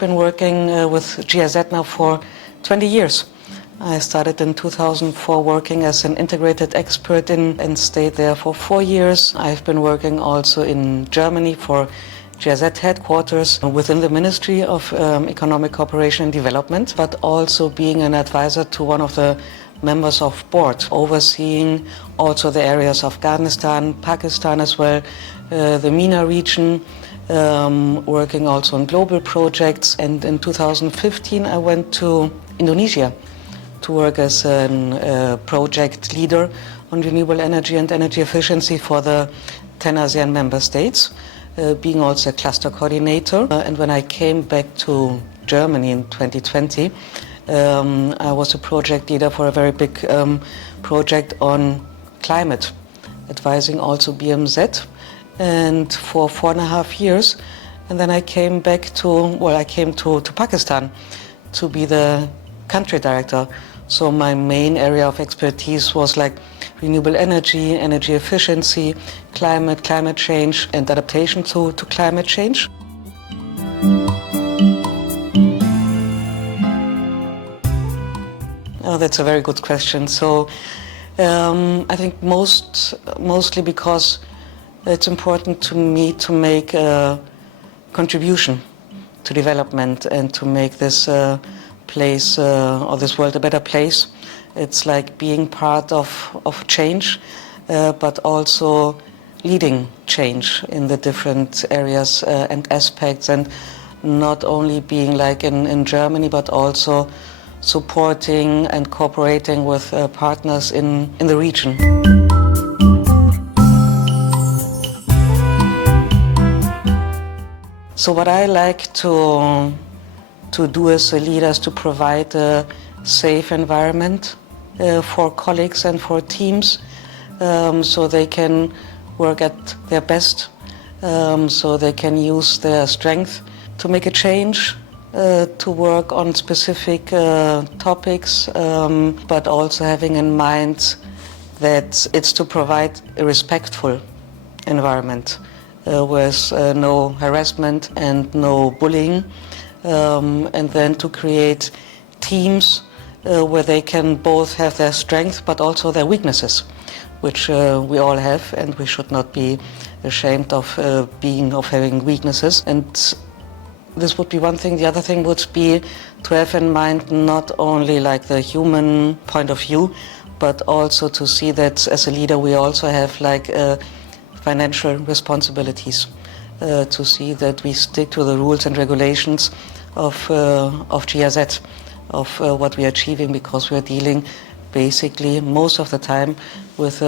been working with GIZ now for 20 years. I started in 2004 working as an integrated expert and stayed there for 4 years. I've been working also in Germany for GIZ headquarters within the Ministry of Economic Cooperation and Development, but also being an advisor to one of the members of board, overseeing also the areas of Afghanistan, Pakistan as well, the MENA region, working also on global projects. And in 2015 I went to Indonesia to work as a project leader on renewable energy and energy efficiency for the 10 ASEAN member states, being also a cluster coordinator. And when I came back to Germany in 2020, I was a project leader for a very big project on climate, advising also BMZ, and for 4.5 years. And then I came back to Pakistan to be the country director. So my main area of expertise was like renewable energy, energy efficiency, climate change, and adaptation to climate change. Oh, that's a very good question. So I think mostly because it's important to me to make a contribution to development and to make this place or this world a better place. It's like being part of change, but also leading change in the different areas and aspects, and not only being like in Germany, but also supporting and cooperating with partners in the region. So what I like to do as a leader is to provide a safe environment for colleagues and for teams, so they can work at their best, so they can use their strength to make a change, to work on specific topics, but also having in mind that it's to provide a respectful environment with no harassment and no bullying, and then to create teams where they can both have their strength but also their weaknesses, which we all have, and we should not be ashamed of having weaknesses. And this would be one thing. The other thing would be to have in mind not only like the human point of view, but also to see that as a leader we also have like financial responsibilities, to see that we stick to the rules and regulations of GIZ, of what we are achieving, because we are dealing basically most of the time with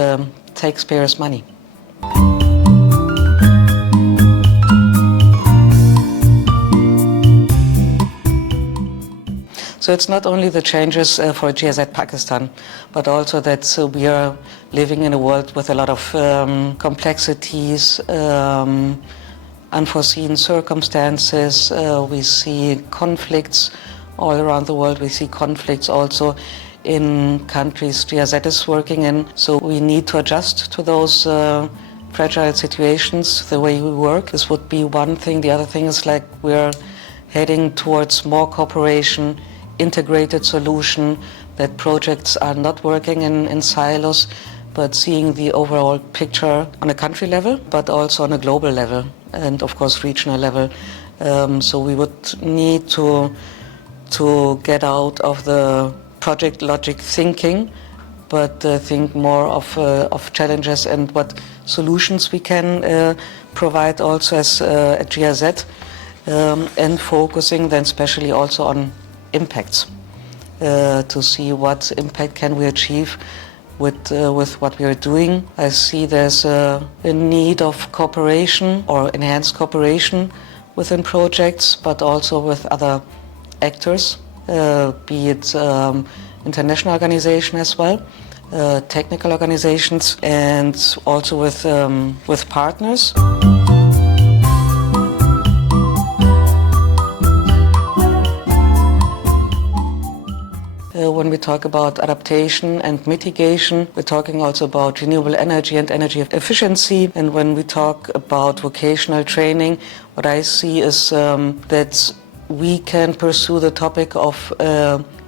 taxpayers' money. So it's not only the changes for GIZ Pakistan, but also that we are living in a world with a lot of complexities, unforeseen circumstances. We see conflicts all around the world. We see conflicts also in countries GIZ is working in. So we need to adjust to those fragile situations, the way we work. This would be one thing. The other thing is like we're heading towards more cooperation, integrated solution, that projects are not working in silos, but seeing the overall picture on a country level, but also on a global level, and of course regional level. So we would need to get out of the project logic thinking, but think more of challenges and what solutions we can provide also as at GIZ, and focusing then especially also on impacts, to see what impact can we achieve with what we are doing. I see there's a need of cooperation or enhanced cooperation within projects, but also with other actors, be it international organizations as well, technical organizations, and also with partners. When we talk about adaptation and mitigation, we're talking also about renewable energy and energy efficiency. And when we talk about vocational training, what I see is that we can pursue the topic of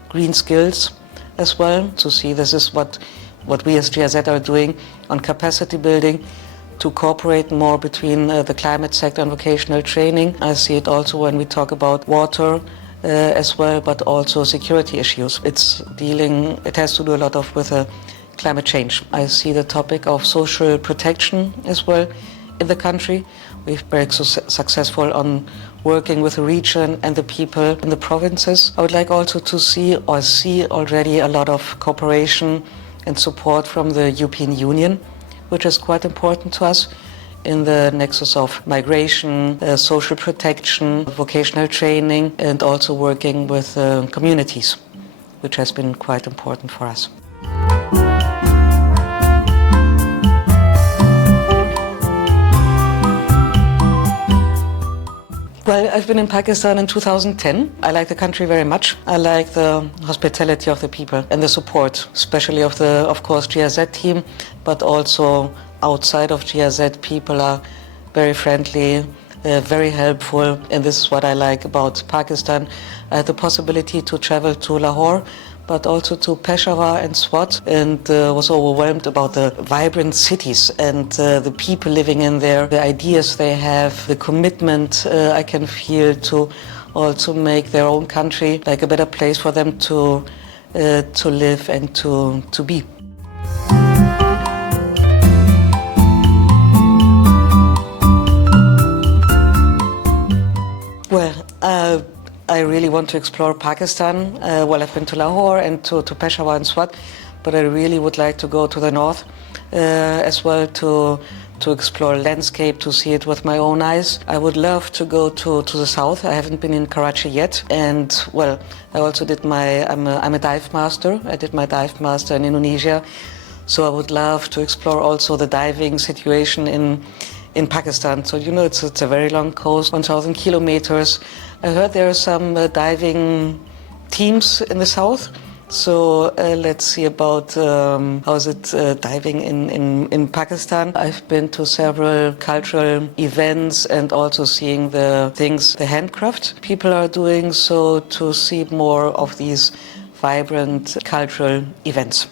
green skills as well, to see this is what we as GIZ are doing on capacity building, to cooperate more between the climate sector and vocational training. I see it also when we talk about water as well, but also security issues. It has to do a lot with climate change. I see the topic of social protection as well in the country. We've been successful on working with the region and the people in the provinces. I would like also to see already a lot of cooperation and support from the European Union, which is quite important to us in the nexus of migration, social protection, vocational training, and also working with communities, which has been quite important for us. Well, I've been in Pakistan in 2010. I like the country very much. I like the hospitality of the people and the support, especially of course, GIZ team, but also outside of GIZ, people are very friendly, very helpful, and this is what I like about Pakistan. I had the possibility to travel to Lahore, but also to Peshawar and Swat, and was overwhelmed about the vibrant cities and the people living in there, the ideas they have, the commitment I can feel to also make their own country like a better place for them to live and to be. Well, I really want to explore Pakistan. Well, I've been to Lahore and to Peshawar and Swat, but I really would like to go to the north as well to explore landscape, to see it with my own eyes. I would love to go to the south. I haven't been in Karachi yet. And well, I also did I'm a dive master. I did my dive master in Indonesia. So I would love to explore also the diving situation in Pakistan. So, you know, it's a very long coast, 1,000 kilometers. I heard there are some diving teams in the south. So let's see about how is it diving in Pakistan. I've been to several cultural events and also seeing the handcraft people are doing, so to see more of these vibrant cultural events.